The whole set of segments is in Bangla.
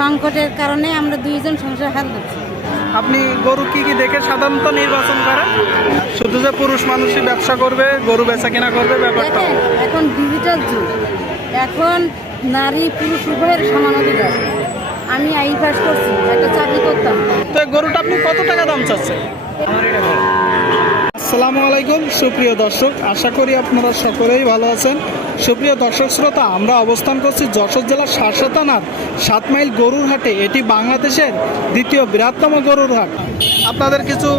সংকটের কারণে আমরা দুইজন সংসার হাল ধরছি। আপনি গরু কি কি দেখে সাধারণত নির্বাচন করেন? শুধু যে পুরুষ মানুষই ব্যবসা করবে গরু বেচা কিনা করবে ব্যাপারটা দেখেন এখন ডিজিটাল যুগ। এখন নারী পুরুষ উভয়ের সমান অধিকার। আমি আই পাস করছি একটা চাকরি করতাম। তো এই গরুটা আপনি কত টাকা দাম চাচ্ছেন? আসসালামু আলাইকুম, সুপ্রিয় দর্শক। আশা করি আপনারা সকলেই ভালো আছেন। সুপ্রিয় দর্শক শ্রোতা, আমরা অবস্থান করছি যশোর জেলার শাসা থানার সাত মাইল গরুর হাটে। এটি বাংলাদেশের দ্বিতীয় বৃহত্তম গরুর হাট। আপনাদের কিছু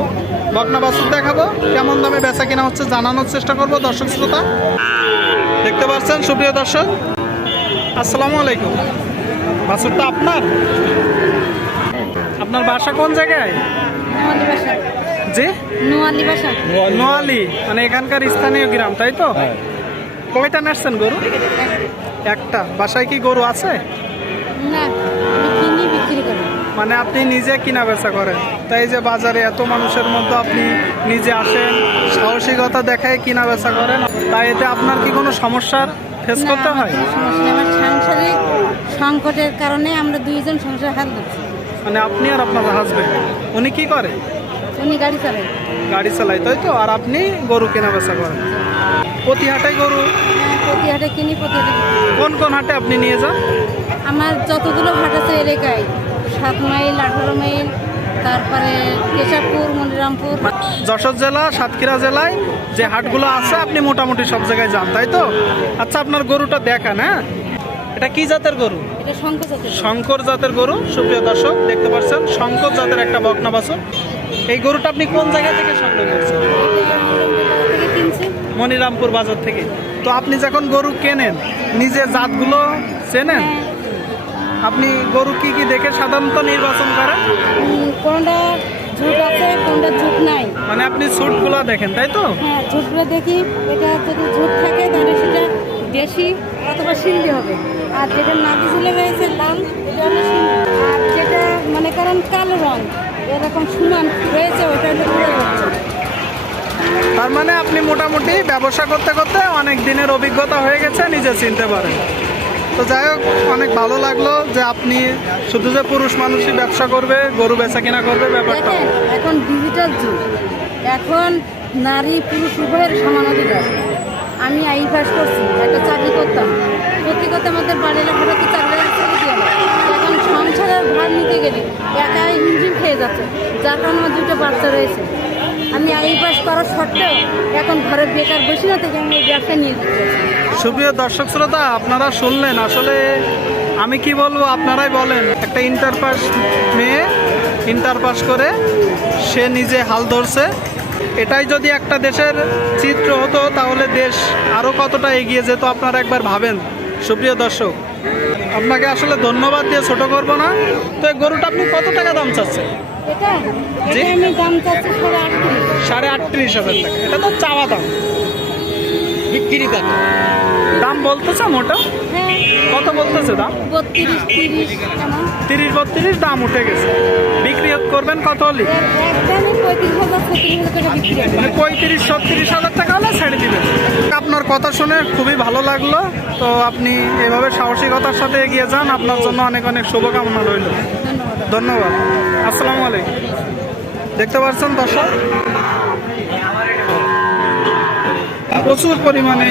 বকনা দেখাবো। কেমন দামে বেচা কিনা হচ্ছে জানানোর চেষ্টা করব দর্শক শ্রোতা। দেখতে পাচ্ছেন, সুপ্রিয় দর্শক? আসসালামু আলাইকুম। বাছুরটা আপনার? আপনার বাসা কোন জায়গায়? জি নোয়ালি বাসা নোয়ালি মানে এখানকার স্থানীয় গ্রাম তাই তো? কয়টা নাচছেন গরু? একটা। বাসায় কি গরু আছে? না আমি কিনি বিক্রি করি। মানে আপনি নিজে কিনা বেচা করেন। তাই যে বাজারে এত মানুষের মধ্যে আপনি নিজে আসেন সাহসিকতা দেখায় কিনা বেচা করেন তাই এতে আপনার কি কোনো সমস্যার ফেস করতে হয়? সাংসারিক সংকটের কারণে আমরা দুইজন সংসার হাল মানে আপনি আর আপনার হাজবেন্ড উনি কি করে? উনি গাড়ি চালায়। গাড়ি চালায় তাই তো? আর আপনি গরু কেনা বেচা করেন? প্রতি হাটে গরু? প্রতি হাটে কিনি প্রতি হাটে কোন কোন হাটে আপনি নিয়ে যান? আমার যতগুলো হাট আছে এলাকায় সাত মাইল আঠারো মাইল তারপরে কেশবপুর মনিরামপুর। যশোর জেলা সাতক্ষীরা জেলায় যে হাটগুলো আছে আপনি মোটামুটি সব জায়গায় যান তাই তো? আচ্ছা আপনার গরুটা দেখান হ্যাঁ? এটা কি জাতের গরু? এটা শঙ্কর জাতের শঙ্কর জাতের গরু সুপ্রিয় দর্শক দেখতে পাচ্ছেন শঙ্কর জাতের একটা বকনা বাছুর। এই গরুটা আপনি কোন জায়গা থেকে সংগ্রহ করছেন? মনিরামপুর বাজার থেকে। তো আপনি যখন গরু কেনেন নিজে জাতগুলো চেনেন? হ্যাঁ, আপনি গরু কি কি দেখে সাধারণত নির্বাচন করেন? কোনটা ঝুট আছে কোনটা ঝুট নাই। মানে আপনি সুটগুলো দেখেন তাই তো? হ্যাঁ ঝুটগুলো দেখি। এটা যদি ঝুট থাকে তাহলে সেটা দেশি অথবা সিন্ধি হবে। আর যেটা নাকি ঝুলে রয়েছে লাল এরকম সমান বাচ্চা। তার মানে আপনি মোটামুটি ব্যবসা করতে করতে অনেক দিনের অভিজ্ঞতা হয়ে গেছে নিজে চিনতে পারেন। তো যাই হোক অনেক ভালো লাগল যে আপনি শুধু যে পুরুষ মানুষই ব্যবসা করবে গরু বেচা কিনা করবে ব্যাপারটা। এখন ডিজিটাল যুগ। এখন নারী পুরুষ উভয়ের সমান অধিকার। আমি আই পাস করছি একটা চাকরি করতাম। সত্যি কথা আমাদের বাড়ির লেখাটা তো চাকরি চাকরি দিয়ে না। এখন সংসারের ভার নিতে গেলে একাই হিমঝিম খেয়ে যাচ্ছে যার কারণে আমার দুটো বাচ্চা রয়েছে। আমি আই পাস করার সত্ত্বেও এখন ঘরে বেকার বসে না থেকে আমি ব্যবসা নিয়ে সুপ্রিয় দর্শক শ্রোতা, আপনারা শুনলেন। আসলে আমি কি বলব, আপনারাই বলেন। একটা ইন্টার পাস মেয়ে, ইন্টার পাস করে সে নিজে হাল ধরছে। এটাই যদি একটা দেশের চিত্র হতো, তাহলে দেশ আরও কতটা এগিয়ে যেত আপনারা একবার ভাবেন। সুপ্রিয় দর্শক, আপনাকে আসলে ধন্যবাদ দিয়ে ছোট করব না। তো এই গরুটা আপনি কত টাকা দাম চাচ্ছেন? সাড়ে আটত্রিশ। হাজার টাকা। এটা তো চাওয়া দাম। বিক্রি কত দাম বলতেছে মোটা? হ্যাঁ। কত বলতেছে দাম? তিরিশ বত্রিশ দাম উঠে গেছে। বিক্রি করবেন কত হলে? পঁয়ত্রিশ ছত্রিশ হাজার টাকা মানে পঁয়ত্রিশ ছত্রিশ হাজার টাকা হলে ছেড়ে দিবেন। আপনার কথা শুনে খুবই ভালো লাগল। তো আপনি এভাবে সাহসিকতার সাথে এগিয়ে যান। আপনার জন্য অনেক অনেক শুভকামনা রইল। ধন্যবাদ। আসসালামু আলাইকুম। দেখতে পাচ্ছেন দর্শক? প্রচুর পরিমাণে